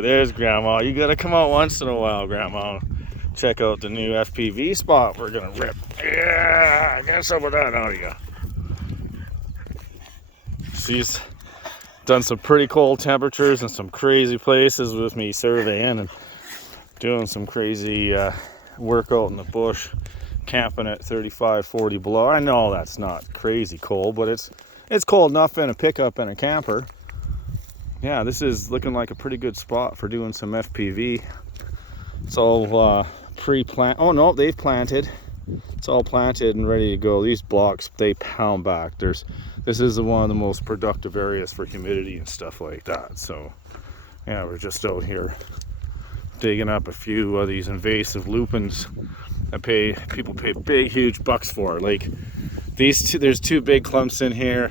There's Grandma. You gotta come out once in a while, Grandma. Check out the new FPV spot we're gonna rip. Yeah, get some of that out of you. She's done some pretty cold temperatures and some crazy places with me surveying and doing some crazy work out in the bush, camping at 35, 40 below. I know that's not crazy cold, but it's cold enough in a pickup and a camper. Yeah, this is looking like a pretty good spot for doing some FPV. It's all pre-plant. Oh no, they've planted. It's all planted and ready to go. These blocks, they pound back. This is one of the most productive areas for humidity and stuff like that. So yeah, we're just out here digging up a few of these invasive lupins that people pay big, huge bucks for. Like these two, there's two big clumps in here.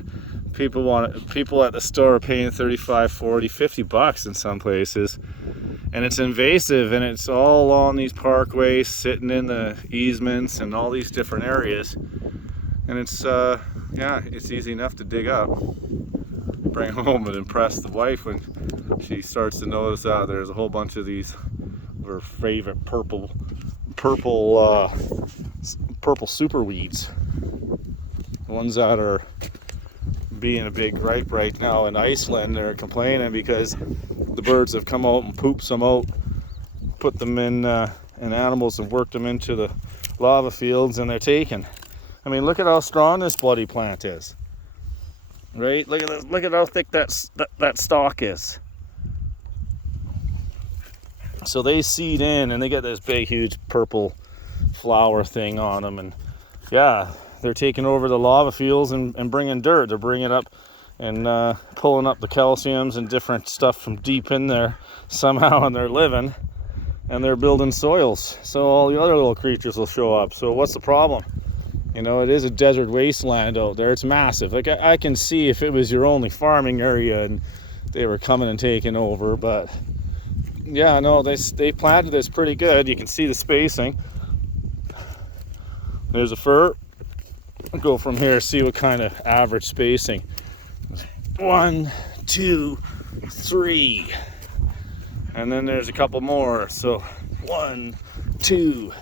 People at the store are paying 35, 40, 50 bucks in some places. And it's invasive, and it's all on these parkways, sitting in the easements and all these different areas. And it's yeah, it's easy enough to dig up, bring home and impress the wife when she starts to notice that there's a whole bunch of these, her favorite purple super weeds, the ones that are being a big gripe right now in Iceland. They're complaining because the birds have come out and pooped some out, put them in animals and worked them into the lava fields, and they're taken. I mean, look at how strong this bloody plant is, right? Look at this, look at how thick that stalk is. So they seed in and they get this big, huge purple flower thing on them, and yeah, they're taking over the lava fields and bringing dirt. They're bringing it up and pulling up the calciums and different stuff from deep in there somehow, and they're living and they're building soils. So all the other little creatures will show up. So what's the problem? You know, it is a desert wasteland out there. It's massive. Like I can see if it was your only farming area and they were coming and taking over, but yeah, no, they planted this pretty good. You can see the spacing. There's a fir. I'll go from here, see what kind of average spacing. 1, 2, 3, and then there's a couple more. So 1, 2,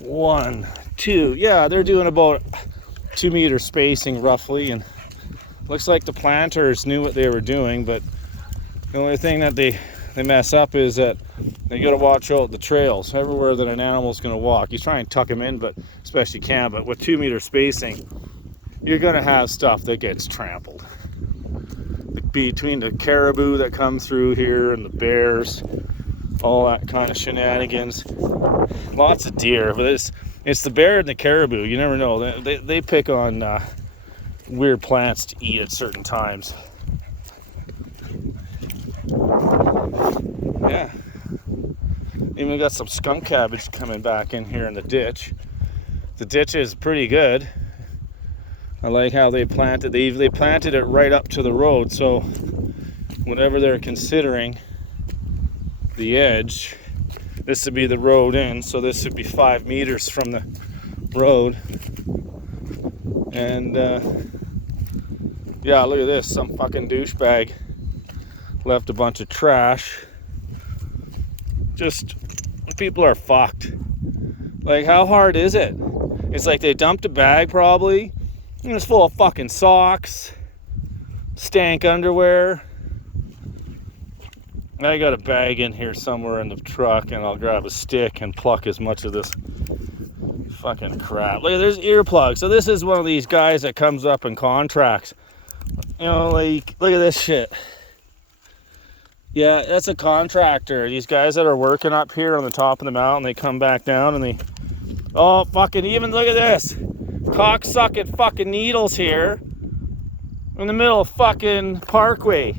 1, 2. Yeah, they're doing about 2 meter spacing roughly, and looks like the planters knew what they were doing. But the only thing that they mess up is that they got to watch out the trails everywhere that an animal's going to walk. You try and tuck them in, but especially can. But with 2 meter spacing, you're going to have stuff that gets trampled. Between the caribou that come through here and the bears, all that kind of shenanigans. Lots of deer, but it's the bear and the caribou. You never know. They pick on weird plants to eat at certain times. Yeah. Even got some skunk cabbage coming back in here in the ditch. The ditch is pretty good. I like how they planted. They planted it right up to the road, so whenever they're considering the edge, this would be the road in, so this would be 5 meters from the road. And yeah, look at this. Some fucking douchebag left a bunch of trash. Just, people are fucked. Like, how hard is it? It's like they dumped a bag probably, and it's full of fucking socks, stank underwear. I got a bag in here somewhere in the truck, and I'll grab a stick and pluck as much of this fucking crap. Look, there's earplugs. So this is one of these guys that comes up in contracts. You know, like, look at this shit. Yeah, that's a contractor. These guys that are working up here on the top of the mountain, they come back down and they, oh, fucking, even look at this. Cocksucking fucking needles here in the middle of fucking Parkway.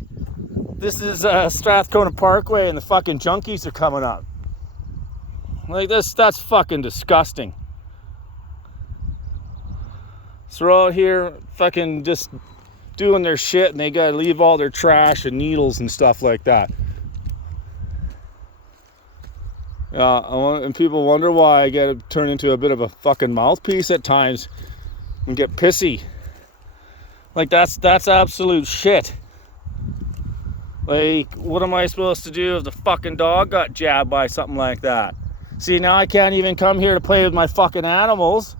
This is Strathcona Parkway, and the fucking junkies are coming up. Like this, that's fucking disgusting. So they're all here fucking just doing their shit, and they gotta leave all their trash and needles and stuff like that. And people wonder why I get to turn into a bit of a fucking mouthpiece at times and get pissy. Like that's absolute shit. Like, what am I supposed to do if the fucking dog got jabbed by something like that? See, now I can't even come here to play with my fucking animals,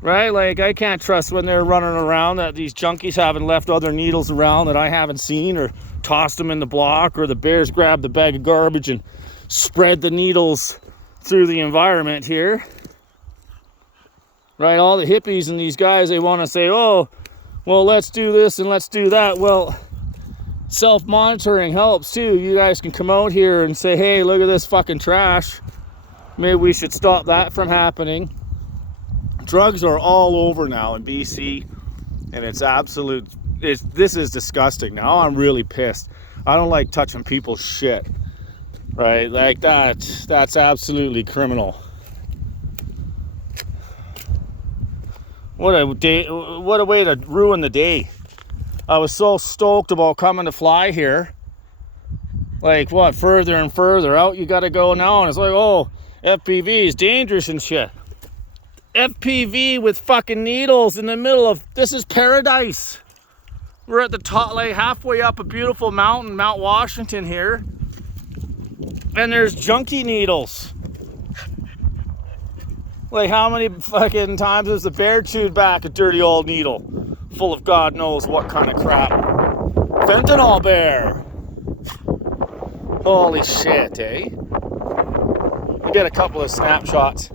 right? Like, I can't trust when they're running around that these junkies haven't left other needles around that I haven't seen, or tossed them in the block, or the bears grabbed the bag of garbage and spread the needles through the environment here. Right? All the hippies and these guys, they want to say, oh, well, let's do this and let's do that. Well, self-monitoring helps too. You guys can come out here and say, hey, look at this fucking trash. Maybe we should stop that from happening. Drugs are all over now in BC, and it's absolute, this is disgusting. Now I'm really pissed. I don't like touching people's shit, right? Like that's absolutely criminal. What a day, what a way to ruin the day. I was so stoked about coming to fly here. Like, what, further and further out you gotta go now, and it's like, oh, FPV is dangerous and shit. FPV with fucking needles in the middle of, this is paradise. We're at the top, like halfway up a beautiful mountain, Mount Washington here, and there's junkie needles. Like, how many fucking times has the bear chewed back a dirty old needle full of God knows what kind of crap? Fentanyl bear. Holy shit, eh? We get a couple of snapshots